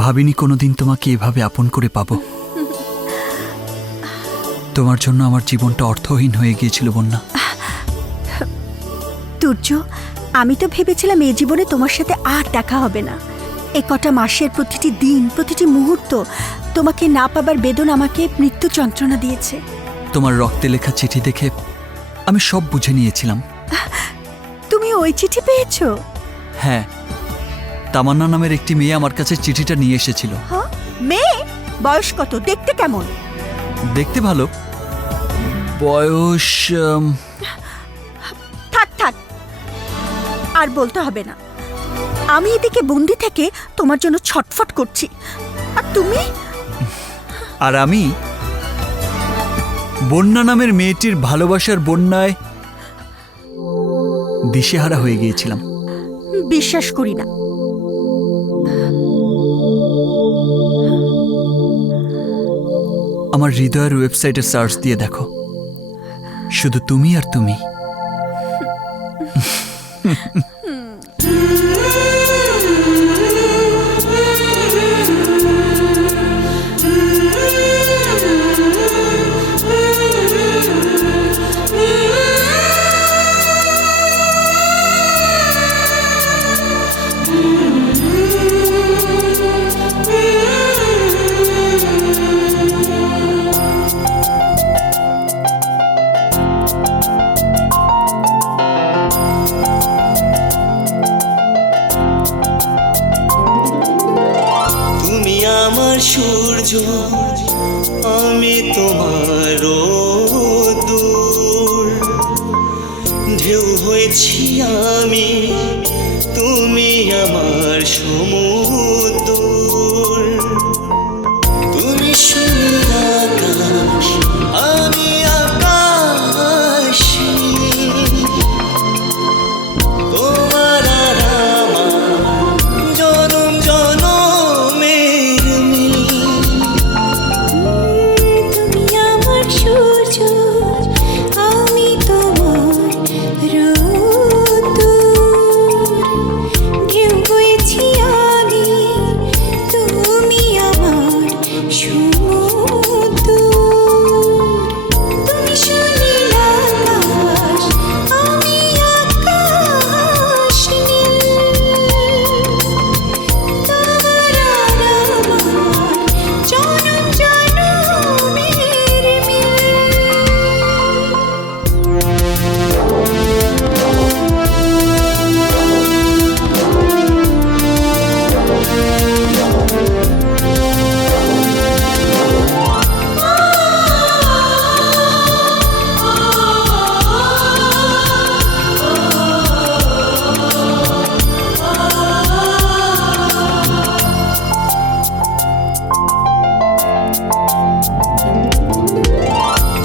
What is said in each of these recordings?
ভাবিনি কোনোদিন তোমাকে এভাবে আপন করে পাবো। তোমার জন্য আমার জীবনটা অর্থহীন হয়ে গিয়েছিল বন্যা। তুর্য, আমি তো ভেবেছিলাম এই জীবনে তোমার সাথে আর দেখা হবে না। এ কটা মাসের প্রতিটি দিন, প্রতিটি মুহূর্ত তোমাকে না পাবার বেদনা আমাকে মৃত্যু যন্ত্রণা দিয়েছে। তোমার রক্তে লেখা চিঠি দেখে আমি সব বুঝে নিয়েছিলাম। তুমি ওই চিঠি পেয়েছো? হ্যাঁ, তামান্না নামের একটি মেয়ে আমার কাছে চিঠিটা নিয়ে এসেছিল। হ্যাঁ, মেয়ে? বয়স কত? দেখতে কেমন? দেখতে ভালো, বয়স থাক থাক, আর বলতে হবে না। আমি এদিকে বন্দি থেকে তোমার জন্য ছটফট করছি, আর তুমি? আর আমি বন্যা নামের মেয়েটির ভালোবাসার বন্যায় দিশেহারা হয়ে গিয়েছিলাম। বিশ্বাস করি না। আমার হৃদয়ের ওয়েবসাইটে সার্চ দিয়ে দেখো, শুধু তুমি আর তুমি। আমার সূর্য, আমি তোমার রোদ্দুর। ঢেউ হয়েছি আমি, তুমি আমার সমুদ্র। তুমি শূন্য আকাশ, আমি আকাশ। তোমার আর আমার জনম জনমের মিল। তুমি আমার সূর্য, আমি তোমার রোদ্দুর। ঢেউ হয়েছি আমি, তুমি আমার সমুদ্র। তুমি সুনীল আকাশ, আমি আকাশ নীল। তোমার আর আমার জনম জনমের মিল।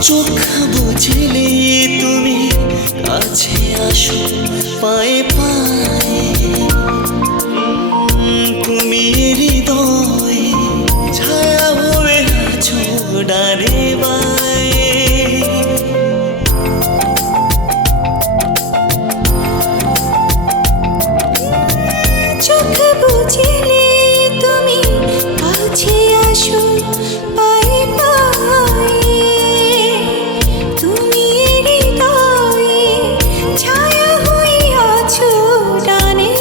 চোখ বুঝলে তুমি কাছে আসো পায়ে পায়ে। তুমি হৃদয় ছায়া হয়ে আছো ডানে বায়ে। চোখ বুঝলে তুমি কাছে আসো পায়ে পায়ে। তুমি হৃদয়ে ছায়া হয়ে আছো ডানে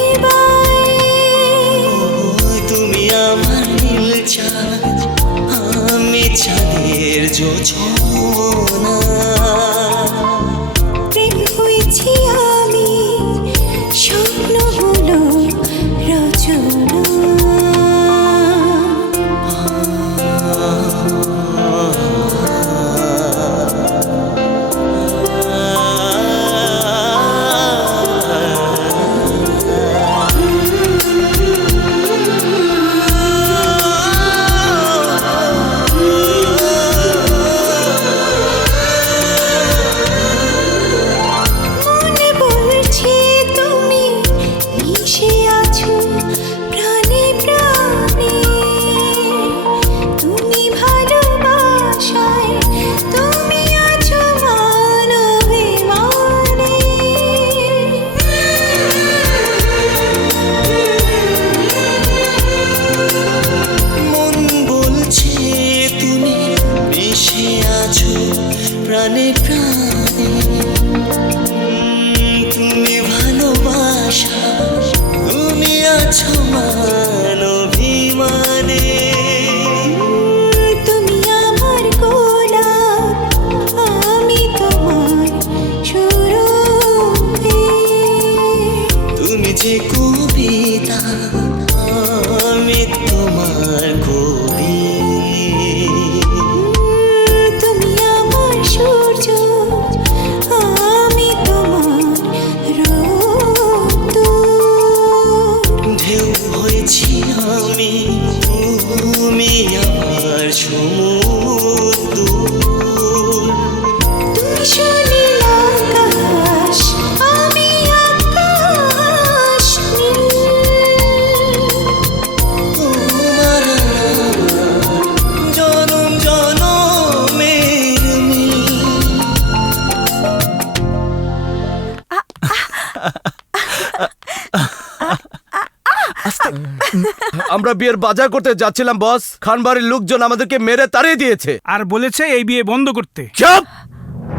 আমরা বিয়ের বাজার করতে যাচ্ছিলাম বস, খানবাড়ির লোকজন আমাদেরকে মেরে তাড়িয়ে দিয়েছে। আর বলেছে এই বিয়ে বন্ধ করতে। চুপ!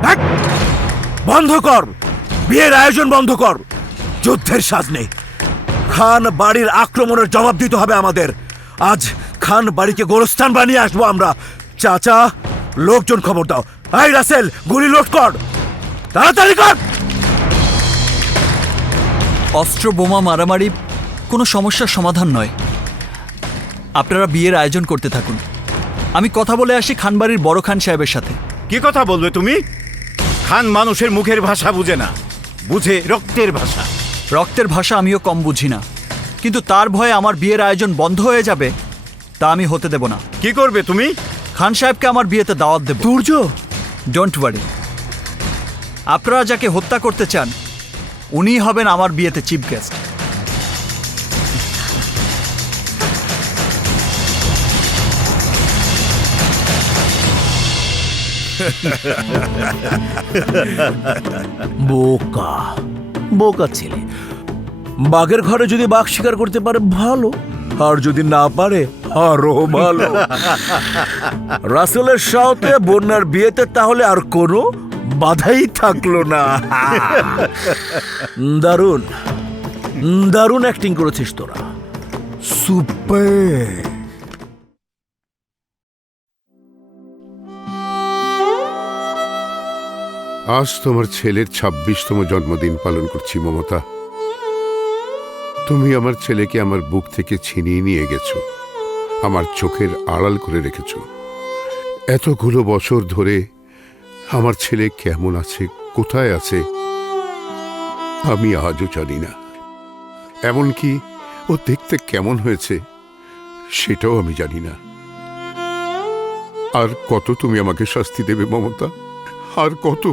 ধ্যাৎ! বন্ধ কর, বিয়ের আয়োজন বন্ধ কর। যুদ্ধের সাজ নেই, খান বাড়ির আক্রমণের জবাব দিতে হবে আমাদের। আজ খান বাড়িকে গোরস্থান বানিয়ে আসবো আমরা। চাচা, লোকজন খবর দাও। এই রাসেল, গুলি লোড কর, তাড়াতাড়ি কর। অস্ত্র বোমা মারামারি কোনো সমস্যার সমাধান নয়। আপনারা বিয়ের আয়োজন করতে থাকুন, আমি কথা বলে আসি খানবাড়ির বড় খান সাহেবের সাথে। কি কথা বলবে তুমি? খান মানুষের মুখের ভাষা বুঝে না, বুঝে রক্তের ভাষা। রক্তের ভাষা আমিও কম বুঝি না, কিন্তু তার ভয়ে আমার বিয়ের আয়োজন বন্ধ হয়ে যাবে তা আমি হতে দেব না। কি করবে তুমি? খান সাহেবকে আমার বিয়েতে দাওয়াত দেব। দুর্য, ডোন্ট ওয়ারি, আপনারা যাকে হত্যা করতে চান উনিই হবেন আমার বিয়েতে চিফ গেস্ট। বোকা বোকা ছেলে। বাঘের ঘরে যদি বাঘ শিকার করতে পারে ভালো, আর যদি না পারে আরো ভালো। রাসেলের সাথে বন্যার বিয়েতে তাহলে আর কোনো বাধাই থাকলো না। দারুণ দারুণ অ্যাক্টিং করেছিস তোরা, সুপার। আজ তোমার ছেলের ২৬তম জন্মদিন পালন করছি মমতা। তুমি আমার ছেলেকে আমার বুক থেকে ছিনিয়ে নিয়ে গেছো, আমার চোখের আড়াল করে রেখেছো। এতগুলো বছর ধরে আমার ছেলে কেমন আছে, কোথায় আছে, আমি আজও জানি না। এমনকি ও দেখতে কেমন হয়েছে সেটাও আমি জানি না। আর কত তুমি আমাকে শাস্তি দেবে মমতা, আর কত?